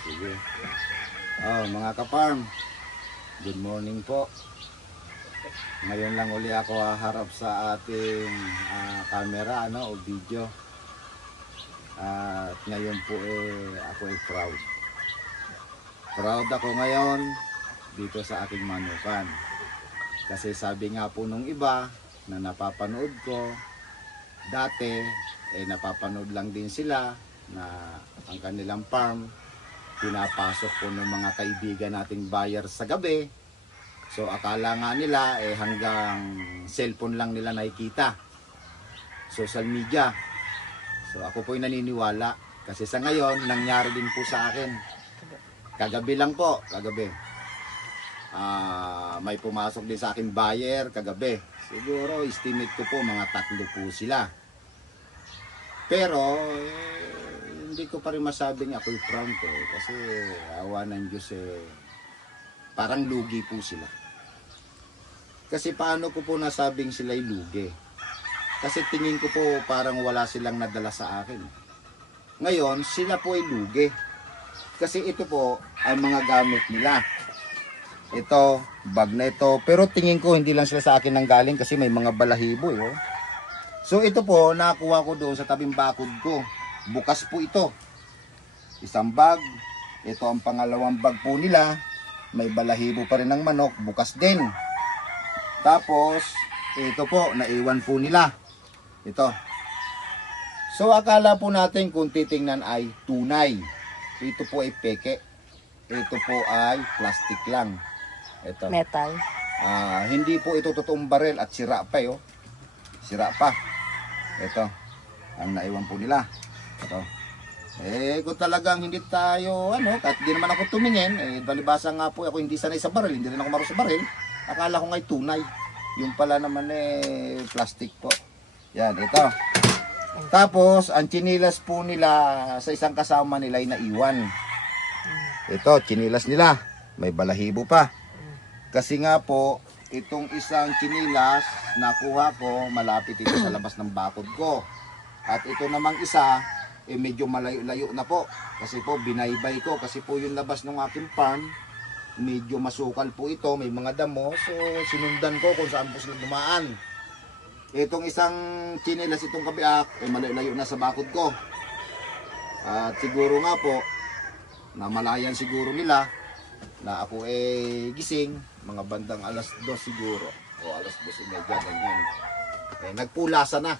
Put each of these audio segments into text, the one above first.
Sige. Mga ka-farm, good morning po. Ngayon lang uli ako haharap sa ating camera o video. At ngayon po ako proud. Proud ako ngayon dito sa aking manukan. Kasi sabi nga po nung iba na napapanood ko, dati napapanood lang din sila na ang kanilang farm pinapasok po ng mga kaibigan nating buyer sa gabi. So akala nga nila hanggang cellphone lang nila nakikita, social media. So ako po naniniwala kasi sa ngayon nangyari din po sa akin. Kagabi lang po, kagabi. May pumasok din sa akin buyer kagabi. Siguro estimate ko po mga 3 po sila. Pero hindi ko pa rin masabing ako'y proud kasi awa ng Diyos parang lugi po sila. Kasi paano ko po nasabing sila'y lugi? Kasi tingin ko po parang wala silang nadala sa akin. Ngayon, sila po ay lugi. Kasi ito po ay mga gamit nila. Ito, bag na ito. Pero tingin ko hindi lang sila sa akin nang galing kasi may mga balahibo. So ito po, nakuha ko doon sa tabing bakod ko. Bukas po ito. Isang bag. Ito ang pangalawang bag po nila. May balahibo pa rin ng manok. Bukas din. Tapos, ito po, naiwan po nila. Ito. So, akala po natin kung titingnan ay tunay. Ito po ay peke. Ito po ay plastic lang. Ito. Metal. Hindi po ito totoong barel at sira pa Sira pa. Ito. Ang naiwan po nila. Ito. Kung talagang hindi tayo, kahit hindi naman ako tumingin, balibasa nga po ako hindi sanay sa baril, hindi rin ako marunong sa baril. Akala ko nga'y tunay. Yung pala naman plastic po. Yan, ito. Tapos, ang chinilas po nila sa isang kasama nila ay naiwan. Ito, chinilas nila. May balahibo pa. Kasi nga po, itong isang chinilas nakuha ko malapit ito sa labas ng bakod ko. At ito namang isa, medyo malayo-layo na po. Kasi po, binaybay ko. Kasi po yung labas ng aking farm, medyo masukal po ito, may mga damo, so sinundan ko kung saan po sila dumaan. Itong isang chinilas, itong kabiak, malayo-layo na sa bakod ko. At siguro nga po, namalayan siguro nila na ako gising, mga bandang alas 2 siguro, o alas 2:30, ganyan. Nagpulasan na.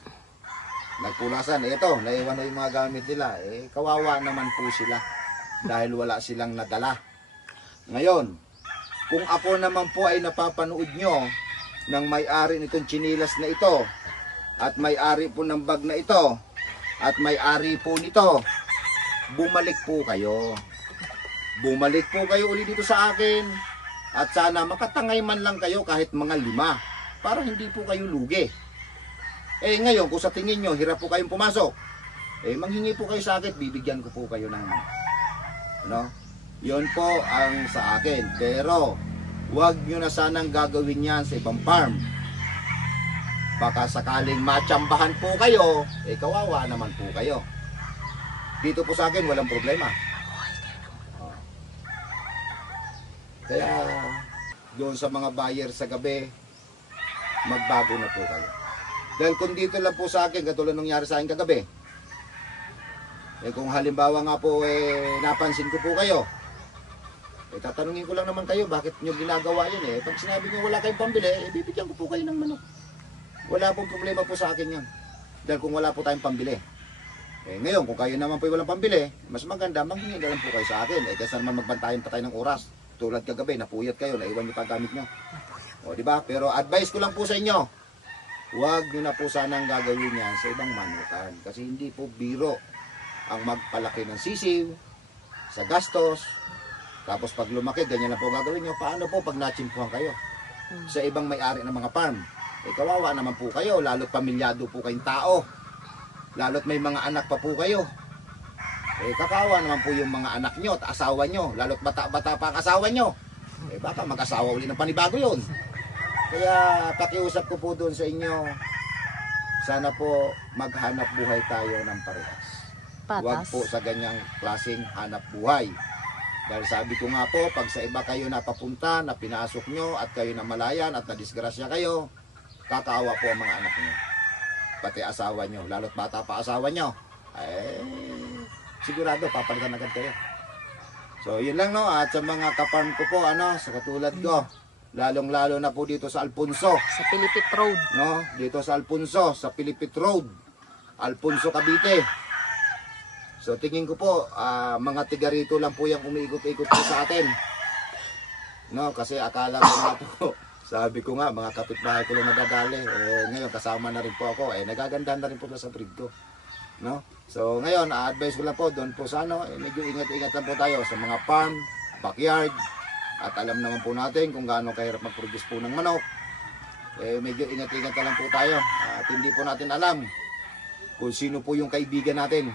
Nagpulasan, ito, naiwan na yung mga gamit nila. Kawawa naman po sila dahil wala silang nadala. Ngayon, kung ako naman po ay napapanood nyo ng may-ari nitong chinilas na ito at may-ari po ng bag na ito at may-ari po nito, bumalik po kayo. Bumalik po kayo ulit dito sa akin at sana makatangay man lang kayo kahit mga 5 para hindi po kayo lugi. Ngayon, kung sa tingin nyo, hirap po kayong pumasok, manghingi po kayo sa akin, bibigyan ko po kayo ng Yon po ang sa akin. Pero, huwag nyo na sanang gagawin yan sa ibang farm. Baka sakaling matsambahan po kayo, kawawa naman po kayo. Dito po sa akin, walang problema. Kaya, doon sa mga buyer sa gabi, magbago na po kayo. Dahil kung dito lang po sa akin, katulad nangyari sa akin kagabi, kung halimbawa nga po, napansin ko po kayo, tatanungin ko lang naman kayo, bakit nyo ginagawa yan Pag sinabi nyo wala kayong pambili, bibigyan ko po kayo ng manok. Wala pong problema po sa akin yan. Dahil kung wala po tayong pambili. Ngayon, kung kayo naman po walang pambili, mas maganda, manghingi na lang po kayo sa akin. Kaysa naman magbantayan pa tayo ng oras. Tulad kagabi, napuyat kayo, naiwan nyo pa gamit nyo. Diba? Pero advice ko lang po sa inyo, huwag nyo na po sanang gagawin yan sa ibang manukan. Kasi hindi po biro ang magpalaki ng sisiw, sa gastos. Tapos pag lumaki, ganyan na po gagawin nyo. Paano po pag natsimpuhan kayo sa ibang may-ari ng mga farm? Kawawa naman po kayo, lalo't pamilyado po kayong tao. Lalo't may mga anak pa po kayo. Kakawa naman po yung mga anak nyo at asawa nyo. Lalo't bata-bata pa ang asawa nyo. Baka mag-asawa uli ng panibago yun. Kaya pakiusap ko po doon sa inyo, sana po maghanap buhay tayo ng parehas. Huwag po sa ganyang klaseng hanap buhay. Dahil sabi ko nga po, pag sa iba kayo napapunta, na pinasok nyo at kayo namalayan at nadisgrasya kayo, kakaawa po ang mga anak nyo. Pati asawa nyo, lalo't bata pa asawa nyo. Sigurado papalitan agad kayo. So yun lang, no, at sa mga kaparm ko po, sa katulad ko, lalong-lalo na po dito sa Alfonso. Sa Pilipit Road. No, dito sa Alfonso, sa Pilipit Road. Alfonso, Cavite. So tingin ko po, mga tiga rito lang po yung umiikot-ikot po sa atin. No, kasi akala ko nga po, sabi ko nga, mga kapitbahay ko lang nadadali. Ngayon, kasama na rin po ako. Nagaganda na rin po sa breed ko. No? So ngayon, advice ko lang po doon po sa medyo ingat-ingat lang po tayo sa mga farm, backyard. At alam naman po natin kung gaano kahirap mag-produce po ng manok. Medyo ingat-ingat na lang po tayo. At hindi po natin alam kung sino po yung kaibigan natin.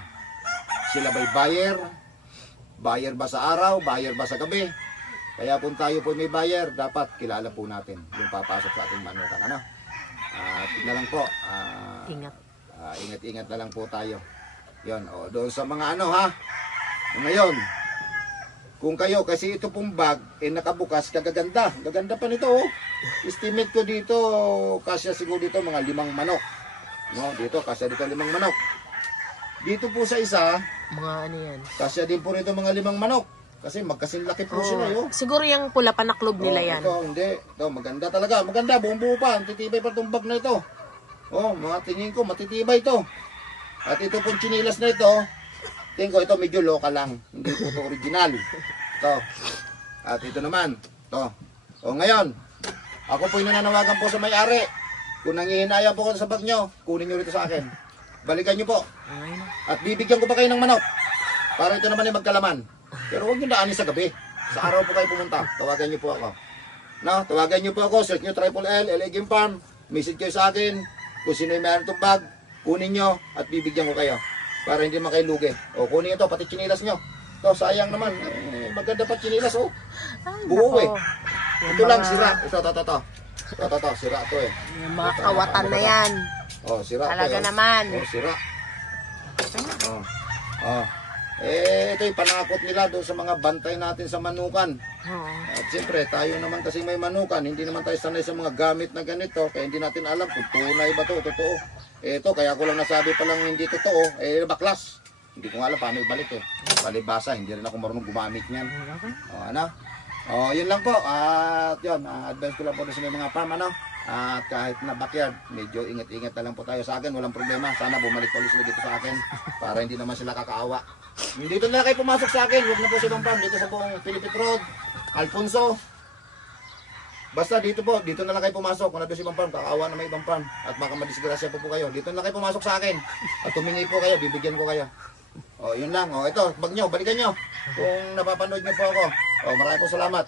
Sila ba'y buyer? Buyer ba sa araw? Buyer ba sa gabi? Kaya kung tayo po may buyer, dapat kilala po natin yung papasok sa ating manukan. Tignan lang po. Ingat. Ingat-ingat na lang po tayo. Yon, doon sa mga ngayon, kung kayo, kasi ito pong bag, nakabukas, kagaganda. Gaganda pa nito, Estimate ko dito, kasya siguro dito mga 5 manok. No, dito, kasya dito 5 manok. Dito po sa isa, mga ano yan. Kasya din po rito mga 5 manok. Kasi magkasinlaki po sila, Siguro yung pula panaklob nila yan. Ito, hindi. Ito, maganda talaga. Maganda, buong buo pa. Titibay pa itong bag na ito. Mga tingin ko, matitibay ito. At ito pong chinilas na ito, tingin ko ito medyo local lang. Hindi po ito original. Ito. At ito naman. Ito. Ngayon, ako po nananawagan po sa may-ari. Kung nangihinayang po ko sa bag nyo, kunin nyo rito sa akin. Balikan nyo po. At bibigyan ko pa kayo ng manok. Para ito naman ay magkalaman. Pero huwag nyo daanin sa gabi. Sa araw po kayo pumunta. Tawagan nyo po ako. Tawagan nyo po ako. Search nyo Triple L, LA Game Farm. Message kayo sa akin. Kung sino yung mayroon itong bag, kunin nyo at bibigyan ko kayo. Para hindi naman kayo lugi. Kunin nyo ito, pati chinilas nyo. Ito, sayang naman. Maganda pa chinilas, Buo, Ito lang, sira. Ito, sira ito, Yung mga kawatan na yan. Sira talaga ito, naman. Sira. Ito yung panakot nila doon sa mga bantay natin sa manukan. At siyempre, tayo naman kasi may manukan. Hindi naman tayo sanay sa mga gamit na ganito. Kaya hindi natin alam kung tunay ba ito, totoo. Ito, kaya ko lang nasabi palang hindi totoo. Baklas. Hindi ko nga alam paano ibalik Palibasa, hindi rin ako marunong gumamit niyan. Yun lang po. At yun, advice ko lang po sa mga farm, At kahit na backyard, medyo ingat-ingat na lang po tayo sa akin. Walang problema. Sana bumalik po sila dito sa akin para hindi naman sila kakaawa. Dito na kayo pumasok sa akin. Huwag na po silang farm. Dito sa buong Pilipit Road, Alfonso. Basta dito po, dito na lang kayo pumasok. Kung nato si ibang farm, kakaawa na may ibang farm. At baka madisgrasya po kayo. Dito na lang kayo pumasok sa akin. At tumingi po kayo, bibigyan ko kayo. Yun lang. Ito, bag nyo, balikan nyo. Kung napapanood nyo po ako. Maraming po salamat.